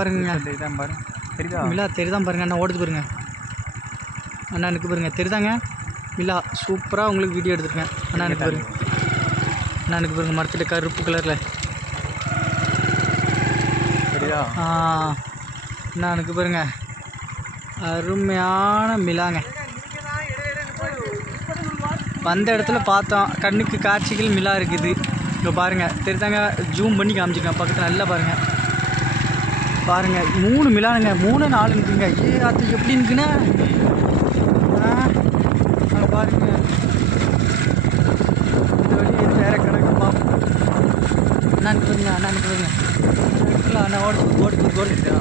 பாருங்க மிலா தெரிதான் பாருங்க அண்ணா ஓடுது பாருங்க அண்ணா எனக்கு பாருங்க தெரிதாங்க மிலா சூப்பராக உங்களுக்கு வீடியோ எடுத்துருக்கேன் அண்ணா எனக்கு பாருங்க அண்ணா எனக்கு பாருங்க மரத்தில் கருப்பு கலரில் அண்ணா எனக்கு பாருங்க அருமையான மிலாங்க வந்த இடத்துல பார்த்தோம் கண்ணுக்கு காட்சிகள் மிலா இருக்குது இப்போ பாருங்கள் தெரிதாங்க ஜூம் பண்ணி காமிச்சிக்கேன் பக்கத்தில் நல்லா பாருங்கள் பாருங்கள் 3 மிலானுங்க 3 4 இருக்குங்க அது எப்படி இருக்குன்னா பாருங்க இந்த வழி வேறு கணக்கு பார்ப்போம் அண்ணாக்கு பாருங்க அண்ணாக்கு பாருங்க அண்ணா ஓடுது ஓடுது ஓடுது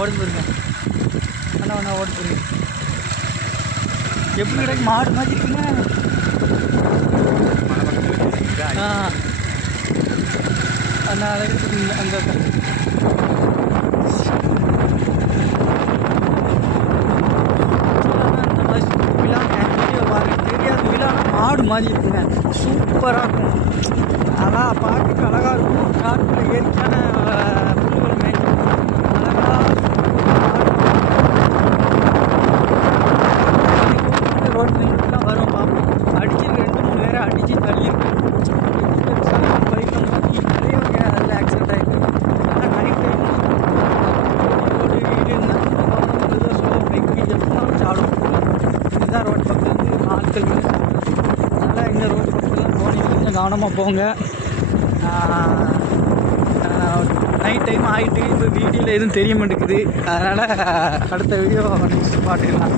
ஓடுது பாருங்க அண்ணா ஓடுது பாருங்க எப்படி கிடக்கு மாடு மாதிரி இருக்குங்க அண்ணா அந்த மாடு மாதிரி இருக்குங்க சூப்பராக இருக்கும் அழகாக பார்க்க அழகாக இருக்கும் காட்டில் இயற்கையான புல்லுகள் மேய்ச்சி அழகாக ரோட்லாம் வரும் பார்ப்போம் அடிச்சிருக்கு 2-3 பேரை அடித்து தள்ளியிருக்கு பைக்கில் மாற்றி நிறைய அதில் ஆக்சிடென்ட் ஆகிருக்கு ஆனால் நைட் டைம் வீடு இருந்தால் ஸ்லோ பைக்கு எப்படினாலும் சாடும் இதுதான் ரோட் பக்கத்துலேருந்து ஆட்கள் அதனால் இந்த ரோடு பக்கத்தில் போனீங்க கொஞ்சம் கவனமாக போங்க நைட் டைம் ஆகிட்டு இப்போ வீடியோவில் எதுவும் தெரிய மாட்டேங்குது அதனால் அடுத்த வீடியோ நெக்ஸ்ட் பார்த்துக்கலாம்